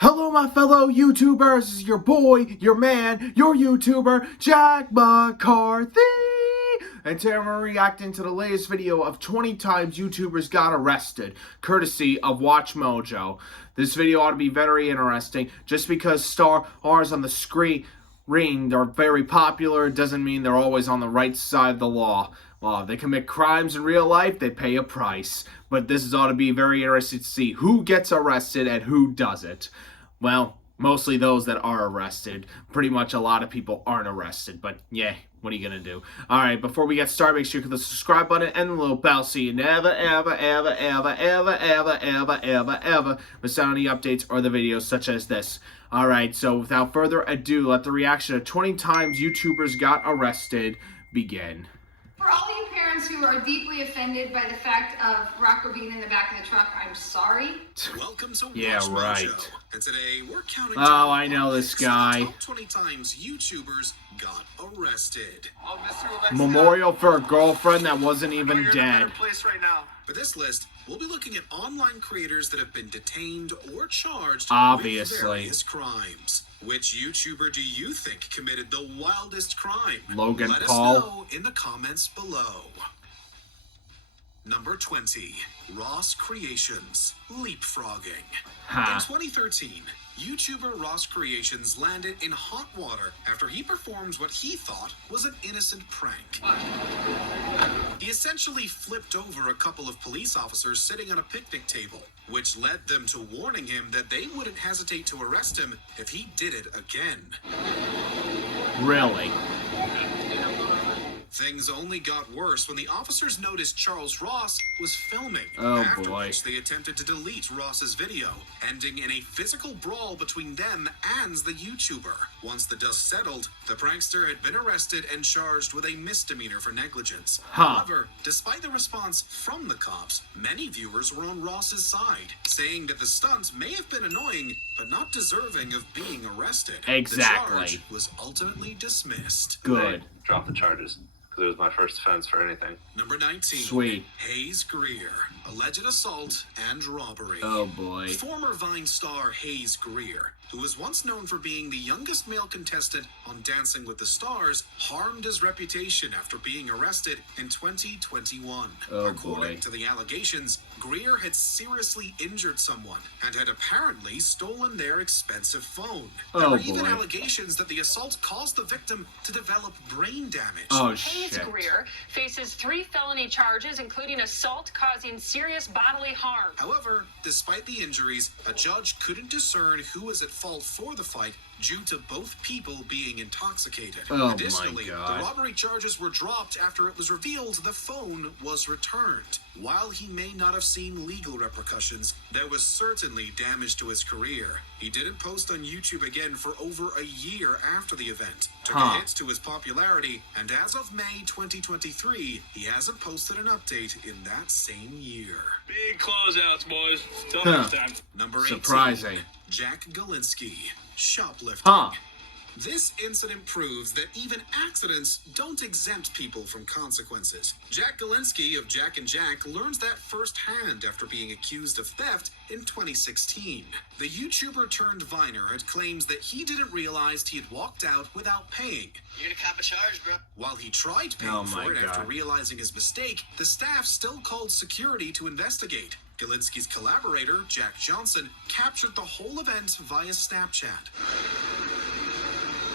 Hello, my fellow YouTubers. This is your boy, your man, your YouTuber, Jack McCarthy. And today I'm reacting to the latest video of 20 times YouTubers got arrested, courtesy of Watch Mojo. This video ought to be very interesting. Just because stars on the screen are very popular doesn't mean they're always on the right side of the law. Well, they commit crimes in real life, they pay a price. But this ought to be very interesting to see who gets arrested and who doesn't. Well, mostly those that are arrested. Pretty much a lot of people aren't arrested, but yeah, what are you gonna do? Alright, before we get started, make sure you click the subscribe button and the little bell so you never, ever miss out on any updates or the videos such as this. Alright, so without further ado, let the reaction of 20 times YouTubers got arrested begin. For all you parents who are deeply offended by the fact of Rocco being in the back of the truck, I'm sorry. Welcome to Yeah, Watch right. Mojo. And today we're counting Oh, I know this guy. the top 20 times YouTubers got arrested. Memorial for a girlfriend that wasn't even dead. For this list, we'll be looking at online creators that have been detained or charged Obviously. with various crimes. Which YouTuber do you think committed the wildest crime? Logan Let Paul. us know in the comments below. Number 20, Ross Creations, leapfrogging. Ha. In 2013, YouTuber Ross Creations landed in hot water after he performed what he thought was an innocent prank. He essentially flipped over a couple of police officers sitting on a picnic table, which led them to warning him that they wouldn't hesitate to arrest him if he did it again. Really? Things only got worse when the officers noticed Charles Ross was filming. Oh, After boy. which they attempted to delete Ross's video, ending in a physical brawl between them and the YouTuber. Once the dust settled, the prankster had been arrested and charged with a misdemeanor for negligence. Huh. However, despite the response from the cops, many viewers were on Ross's side, saying that the stunt may have been annoying, but not deserving of being arrested. Exactly. The charge was ultimately dismissed. Good. Drop the charges. It was my first offense for anything. Number 19. Sweet. Hayes Greer. Alleged assault and robbery. Oh boy. Former Vine star Hayes Greer, who was once known for being the youngest male contestant on Dancing with the Stars, harmed his reputation after being arrested in 2021. Oh, According boy. to the allegations, Greer had seriously injured someone and had apparently stolen their expensive phone. There Oh, were even boy. allegations that the assault caused the victim to develop brain damage. Oh, Hayes shit. Greer faces 3 felony charges, including assault causing serious bodily harm. However, despite the injuries, a judge couldn't discern who was at fault for the fight due to both people being intoxicated. Oh, my Additionally, God. the robbery charges were dropped after it was revealed the phone was returned. While he may not have seen legal repercussions, there was certainly damage to his career. He didn't post on YouTube again for over a year after the event. Took a hit to his popularity, and as of May 2023, he hasn't posted an update in that same year. Big closeouts, boys. Till Huh. next time. Number 18. Surprising. Jack Galinsky, shoplifting. Huh. This incident proves that even accidents don't exempt people from consequences. Jack Galinsky of Jack and Jack learns that firsthand after being accused of theft in 2016. The YouTuber turned Viner had claims that he didn't realize he had walked out without paying. You're gonna cop a charge, bro. While he tried paying Oh, my for it after God. realizing his mistake, the staff still called security to investigate. Galinsky's collaborator, Jack Johnson, captured the whole event via Snapchat.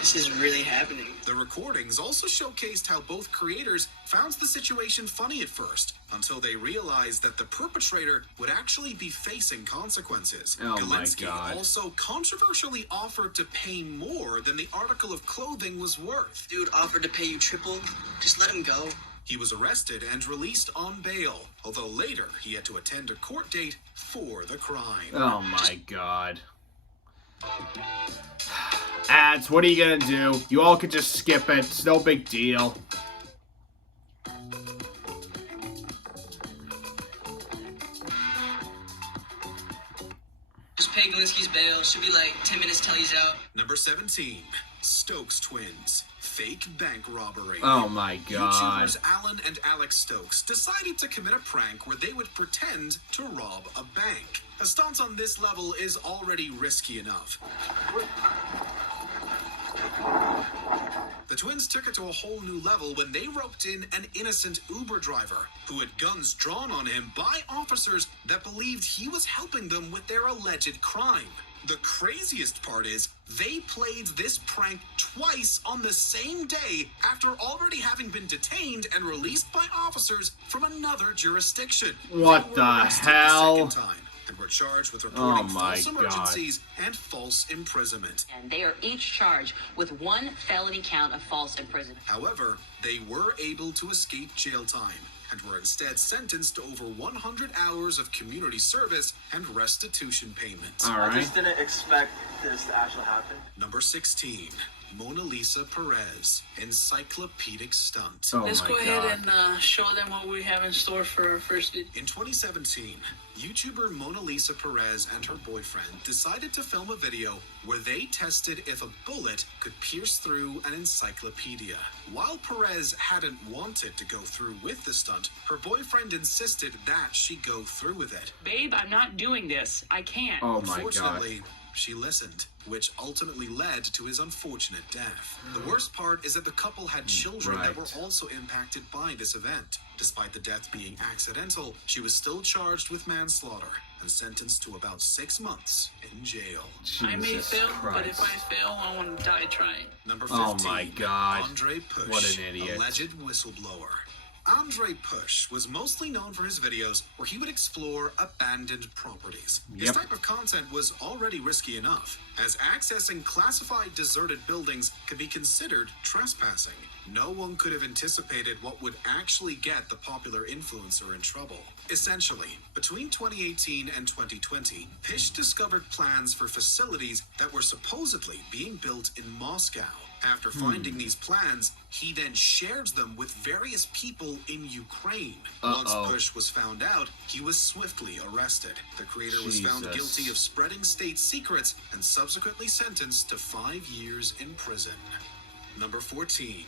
This is really happening. The recordings also showcased how both creators found the situation funny at first, until they realized that the perpetrator would actually be facing consequences. Oh, my Galinsky God. also controversially offered to pay more than the article of clothing was worth. Dude offered to pay you triple. Just let him go. He was arrested and released on bail, although later he had to attend a court date for the crime. Oh my God. Ads, what are you gonna do? You all could just skip it. It's no big deal. Just pay Galinsky's bail. Should be like 10 minutes till he's out. Number 17. Stokes twins. Fake bank robbery. Oh my god. YouTubers Alan and Alex Stokes decided to commit a prank where they would pretend to rob a bank. A stunt on this level is already risky enough. The twins took it to a whole new level when they roped in an innocent Uber driver who had guns drawn on him by officers that believed he was helping them with their alleged crime. The craziest part is they played this prank twice on the same day after already having been detained and released by officers from another jurisdiction. What They were the arrested hell? The second time and were charged with reporting my false God. emergencies and false imprisonment. And they are each charged with one felony count of false imprisonment. However, they were able to escape jail time and were instead sentenced to over 100 hours of community service and restitution payments. All right. I just didn't expect this to actually happen. Number 16, Mona Lisa Perez, encyclopedic stunt. Oh Let's my go god. ahead and show them what we have in store for our first video. In 2017, YouTuber Mona Lisa Perez and her boyfriend decided to film a video where they tested if a bullet could pierce through an encyclopedia. While Perez hadn't wanted to go through with the stunt, her boyfriend insisted that she go through with it. Babe, I'm not doing this. I can't. Oh my god. Unfortunately, she listened, which ultimately led to his unfortunate death. The worst part is that the couple had children that were Right. also impacted by this event. Despite the death being accidental, she was still charged with manslaughter and sentenced to about 6 months in jail. I may Jesus fail, but if I Christ. fail, I want to die trying. Number 15, Oh my God. Andre Push, What an idiot. alleged whistleblower. Andre Push was mostly known for his videos where he would explore abandoned properties. His Yep. type of content was already risky enough, as accessing classified deserted buildings could be considered trespassing. No one could have anticipated what would actually get the popular influencer in trouble. Essentially, between 2018 and 2020, Push discovered plans for facilities that were supposedly being built in Moscow. After finding these plans, he then shared them with various people in Ukraine. Once Push was found out, he was swiftly arrested. The creator was found Jesus. guilty of spreading state secrets and subsequently sentenced to 5 years in prison. Number 14,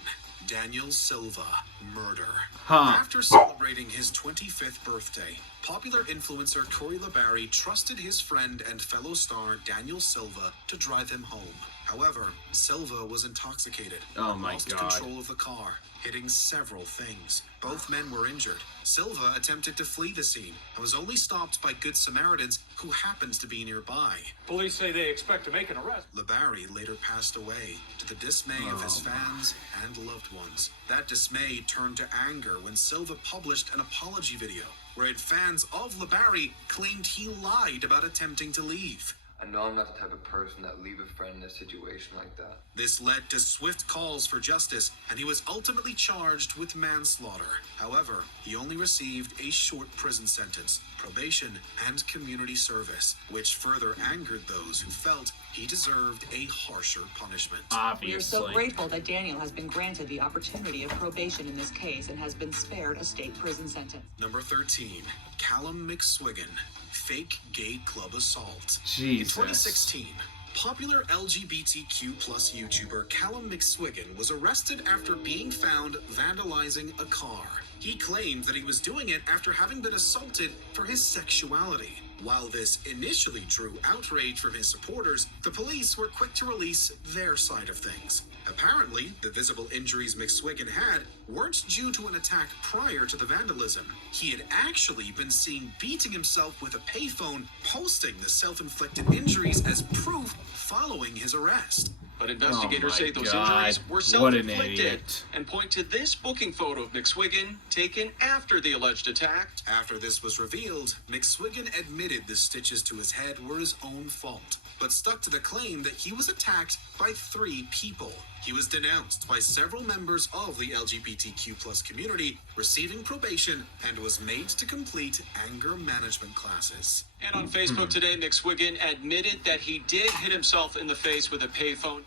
Daniel Silva, murder. Huh. After celebrating his 25th birthday, popular influencer Corey LaBarry trusted his friend and fellow star Daniel Silva to drive him home. However, Silva was intoxicated Oh and my lost God. control of the car, hitting several things. Both men were injured. Silva attempted to flee the scene and was only stopped by Good Samaritans who happened to be nearby. Police say they expect to make an arrest. LaBarry later passed away to the dismay of his fans and loved ones. That dismay turned to anger when Silva published an apology video wherein fans of LaBarry claimed he lied about attempting to leave. I know I'm not the type of person that leave a friend in a situation like that. This led to swift calls for justice, and he was ultimately charged with manslaughter. However, he only received a short prison sentence, probation, and community service, which further angered those who felt he deserved a harsher punishment. We are so Obviously. grateful that Daniel has been granted the opportunity of probation in this case and has been spared a state prison sentence. Number 13, Callum McSwiggan, fake gay club assault. Jesus. In 2016, popular LGBTQ+ YouTuber Callum McSwiggan was arrested after being found vandalizing a car. He claimed that he was doing it after having been assaulted for his sexuality. While this initially drew outrage from his supporters, the police were quick to release their side of things. Apparently, the visible injuries McSwiggan had weren't due to an attack prior to the vandalism. He had actually been seen beating himself with a payphone, posting the self-inflicted injuries as proof following his arrest. But investigators Oh my say those God. injuries were What an self-inflicted idiot. and point to this booking photo of McSwiggan taken after the alleged attack. After this was revealed, McSwiggan admitted the stitches to his head were his own fault, but stuck to the claim that he was attacked by 3 people. He was denounced by several members of the LGBTQ+ community, receiving probation, and was made to complete anger management classes. And on Facebook today, McSwiggan admitted that he did hit himself in the face with a payphone.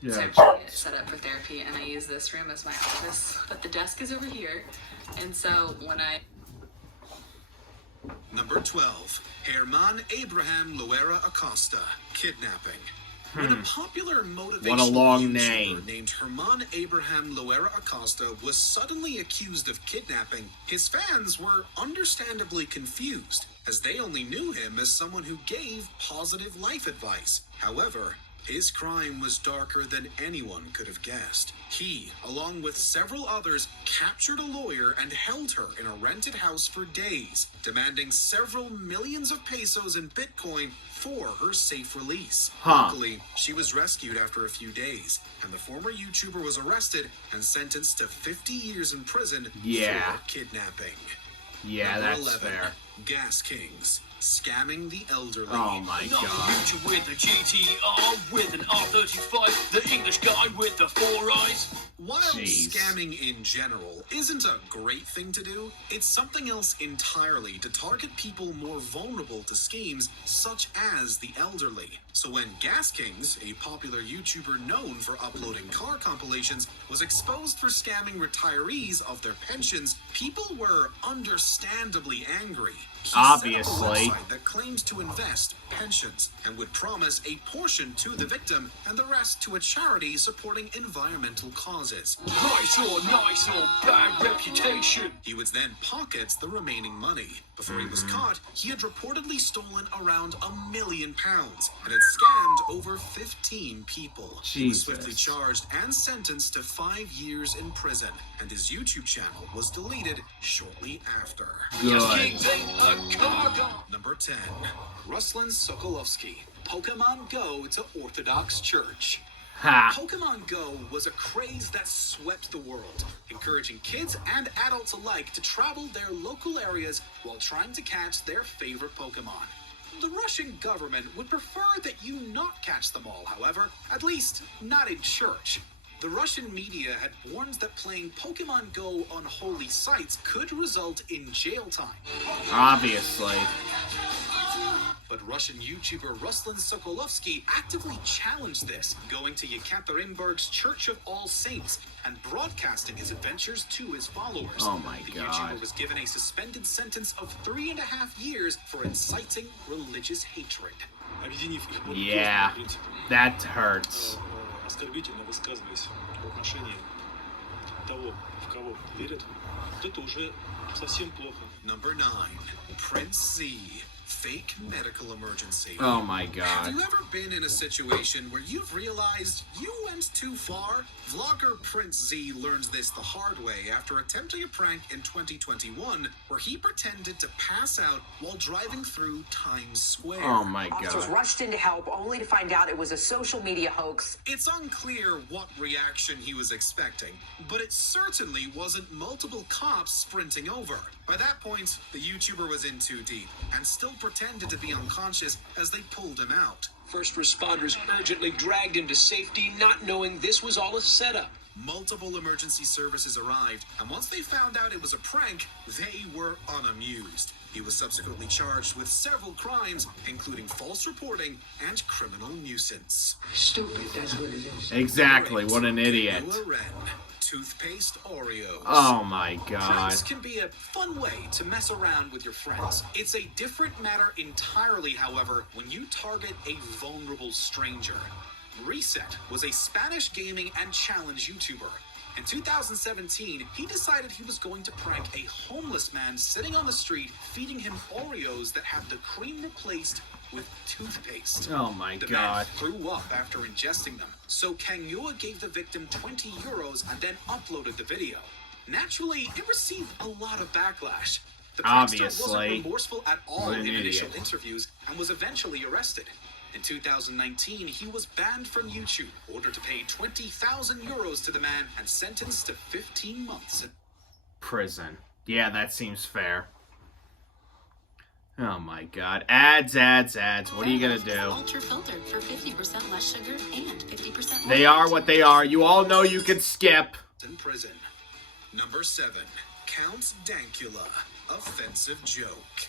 Yeah. So I'm trying to get set up for therapy, and I use this room as my office, but the desk is over here, and so when I... Number 12, Herman Abraham Loera Acosta, kidnapping. When a popular motivational What a long YouTuber name. named Herman Abraham Loera Acosta was suddenly accused of kidnapping, his fans were understandably confused, as they only knew him as someone who gave positive life advice. However, his crime was darker than anyone could have guessed. He, along with several others, captured a lawyer and held her in a rented house for days, demanding several millions of pesos in Bitcoin for her safe release. Luckily, she was rescued after a few days, and the former YouTuber was arrested and sentenced to 50 years in prison for kidnapping. Yeah, Number that's 11, fair. Gas Kings. Scamming the elderly. Oh my Not god. a future with a GTR, with an R35, the English guy with the 4 eyes. While scamming in general isn't a great thing to do, it's something else entirely to target people more vulnerable to schemes such as the elderly. So when Gas Kings, a popular YouTuber known for uploading car compilations, was exposed for scamming retirees of their pensions, people were understandably angry. He Obviously. set up a website that claimed to invest pensions and would promise a portion to the victim and the rest to a charity supporting environmental causes. Nice or bad reputation. He would then pocket the remaining money. Before he was caught, he had reportedly stolen around £1 million and had scammed over 15 people. He was swiftly charged and sentenced to 5 years in prison, and his YouTube channel was deleted shortly after. Good. Number 10. Ruslan Sokolovsky. Pokemon Go to Orthodox Church. Ha. Pokemon Go was a craze that swept the world, encouraging kids and adults alike to travel their local areas while trying to catch their favorite Pokemon. The Russian government would prefer that you not catch them all, however, at least not in church. The Russian media had warned that playing Pokemon Go on holy sites could result in jail time. Obviously. But Russian YouTuber Ruslan Sokolovsky actively challenged this, going to Yekaterinburg's Church of All Saints and broadcasting his adventures to his followers. Oh my The god. YouTuber was given a suspended sentence of 3.5 years for inciting religious hatred. Yeah, that hurts. Оскорбительно высказываясь в отношении того, в кого верят, это уже совсем плохо. Number 9. Prince Z. Fake medical emergency. Oh my god. Have you ever been in a situation where you've realized you went too far? Vlogger Prince Z learned this the hard way after attempting a prank in 2021 where he pretended to pass out while driving through Times Square. Oh my Officers god. rushed in to help only to find out it was a social media hoax. It's unclear what reaction he was expecting, but it certainly wasn't multiple cops sprinting over. By that point, the YouTuber was in too deep and still pretended to be unconscious as they pulled him out. First responders urgently dragged him to safety, not knowing this was all a setup. Multiple emergency services arrived, and once they found out it was a prank, they were unamused. He was subsequently charged with several crimes, including false reporting and criminal nuisance. Stupid, that's what it is. Exactly, what an idiot. Toothpaste Oreos. Oh my god. Pranks can be a fun way to mess around with your friends. It's a different matter entirely, however, when you target a vulnerable stranger. Reset was a Spanish gaming and challenge YouTuber. In 2017, he decided he was going to prank a homeless man sitting on the street, feeding him Oreos that had the cream replaced with toothpaste. Oh my The god. man threw up after ingesting them, so Kangua gave the victim 20 euros and then uploaded the video. Naturally, it received a lot of backlash. The prankster wasn't Obviously. remorseful at all What in an initial idiot. interviews and was eventually arrested. In 2019, he was banned from YouTube, ordered to pay 20,000 euros to the man, and sentenced to 15 months. Prison. Yeah, that seems fair. Oh my god. Ads, ads, ads. What are you gonna do? Ultra filtered for 50% less sugar and 50% They are what they are. You all know you can skip. In prison. Number 7. Count Dankula. Offensive joke.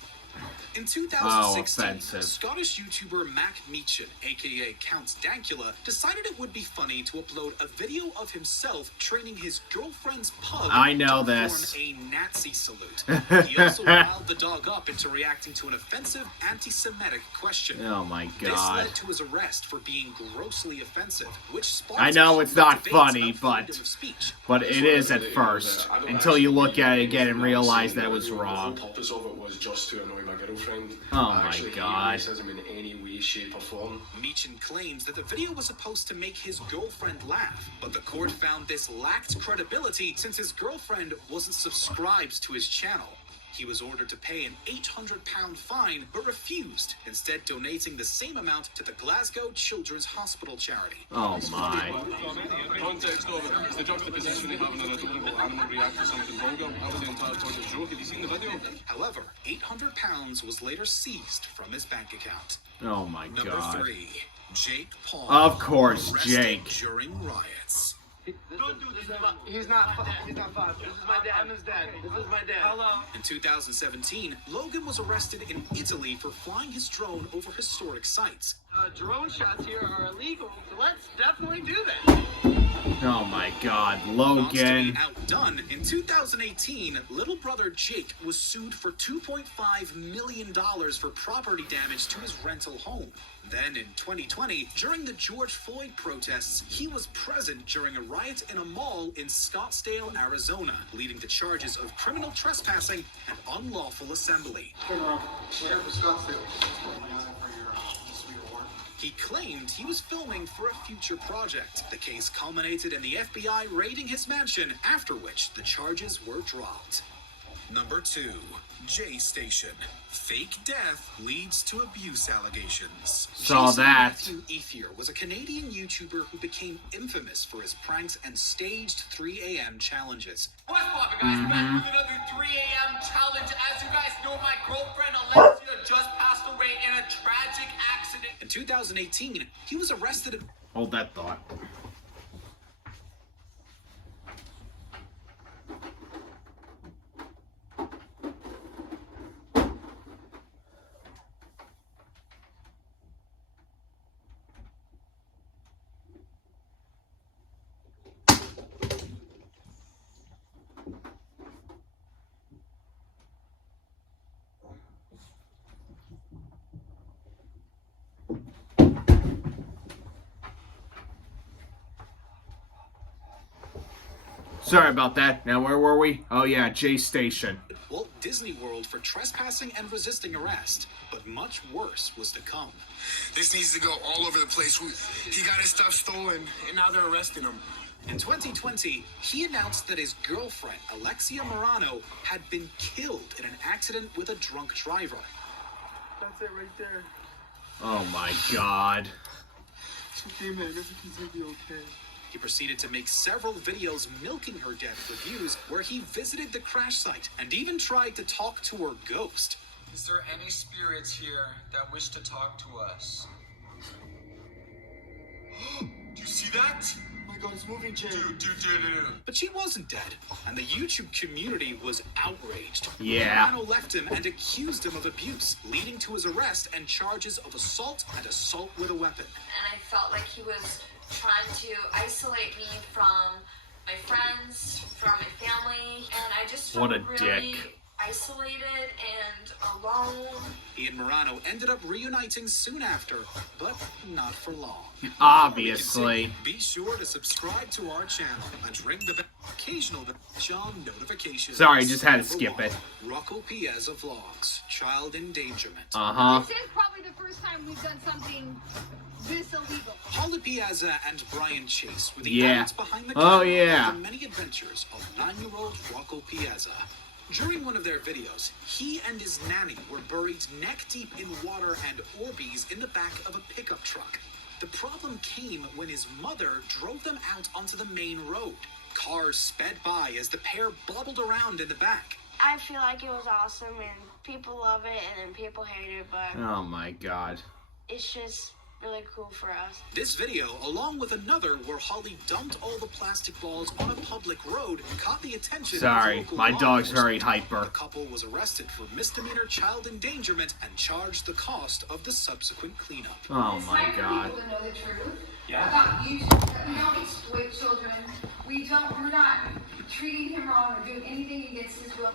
In 2016, offensive. Scottish YouTuber Mac Meechan, aka Count Dankula, decided it would be funny to upload a video of himself training his girlfriend's pug I know to this. perform a Nazi salute. He also riled the dog up into reacting to an offensive anti-Semitic question. Oh my This god. led to his arrest for being grossly offensive, which sparked I know it's not debates funny, about freedom of speech. but it is at first. Until you look at it again and realize that it was wrong. The whole purpose of it was just to annoy my girlfriend. Oh I my actually hate god. racism in any way, shape, or form. Meechan claims that the video was supposed to make his girlfriend laugh, but the court found this lacked credibility since his girlfriend wasn't subscribed to his channel. He was ordered to pay an £800 fine, but refused, instead donating the same amount to the Glasgow Children's Hospital charity. Oh my. Context of it is the juxtaposition they have an adorable animal react to something vulgar. That was the entire point of the joke. Have you seen the video? However, £800 was later seized from his bank account. Oh my Number god. 3. Jake Paul. Of course, arrested Jake. During riots. Don't do this. He's not father. This is my dad. I'm his dad. This is my dad. Hello. In 2017, Logan was arrested in Italy for flying his drone over historic sites. Drone shots here are illegal, so let's definitely do that. Oh my god. Wants to Logan. be outdone. In 2018, little brother Jake was sued for $2.5 million for property damage to his rental home. Then in 2020, during the George Floyd protests, he was present during a riot in a mall in Scottsdale, Arizona, leading to charges of criminal trespassing and unlawful assembly. He claimed he was filming for a future project. The case culminated in the FBI raiding his mansion, after which the charges were dropped. Number 2. J Station. Fake death leads to abuse allegations. Saw Jason that. Matthew Ethier was a Canadian YouTuber who became infamous for his pranks and staged 3 a.m. challenges. What's poppin', guys? Back with another 3 a.m. challenge. As you guys know, my girlfriend Alexia just passed away in a tragic accident. In 2018, he was arrested. Hold that thought. Sorry about that. Now where were we? Oh yeah, J Station. Walt Disney World for trespassing and resisting arrest, but much worse was to come. This needs to go all over the place. He got his stuff stolen, and now they're arresting him. In 2020, he announced that his girlfriend, Alexia Morano, had been killed in an accident with a drunk driver. That's it right there. Oh my god. It's okay, man. Everything's gonna be okay. He proceeded to make several videos milking her death for views, where he visited the crash site and even tried to talk to her ghost. Is there any spirits here that wish to talk to us? Do you see that? Oh my god, it's moving, Jay. Dude. But she wasn't dead, and the YouTube community was outraged. Yeah. Morano left him and accused him of abuse, leading to his arrest and charges of assault and assault with a weapon. And I felt like he was trying to isolate me from my friends, from my family, and I just felt What a really dick. isolated and alone. He and Morano ended up reuniting soon after, but not for long. Obviously. Be sure to subscribe to our channel and ring the occasional on notifications. Sorry, just had to skip it. Rocco Piazza Vlogs, Child Endangerment. This is probably the first time we've done something this illegal. Holly Piazza and Brian Chase were the Yeah. adults behind the Oh, camera yeah. of the many adventures of 9-year-old Rocco Piazza. During one of their videos, he and his nanny were buried neck deep in water and Orbeez in the back of a pickup truck. The problem came when his mother drove them out onto the main road. Cars sped by as the pair bobbled around in the back. I feel like it was awesome, and people love it, and then people hate it, but Oh my god. it's just really cool for us. This video, along with another where Holly dumped all the plastic balls on a public road, caught the attention Sorry, of local my law dog's very enforcement. hyper. The couple was arrested for misdemeanor child endangerment and charged the cost of the subsequent cleanup. Oh It's my time for God. people to know the truth Yeah. about YouTube. That we don't exploit children. We're not treating him wrong or doing anything against his will.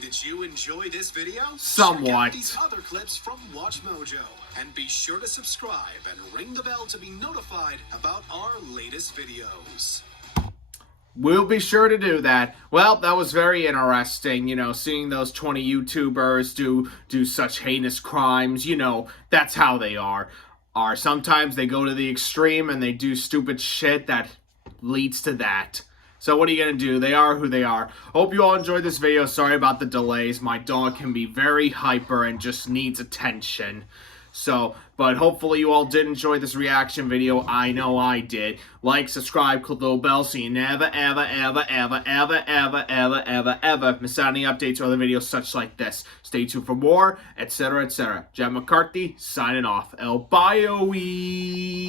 Did you enjoy this video? Somewhat. Check out these other clips from Watch Mojo. And be sure to subscribe and ring the bell to be notified about our latest videos. We'll be sure to do that. Well, that was very interesting, seeing those 20 YouTubers do such heinous crimes. That's how they are. Sometimes they go to the extreme and they do stupid shit that leads to that. So what are you going to do? They are who they are. Hope you all enjoyed this video. Sorry about the delays. My dog can be very hyper and just needs attention. But hopefully you all did enjoy this reaction video. I know I did. Like, subscribe, click the little bell so you never, ever, ever, ever, ever, ever, ever, ever, ever miss out on any updates or other videos such like this. Stay tuned for more, etc., etc. Jack McCarthy, signing off. El Bye-o-y.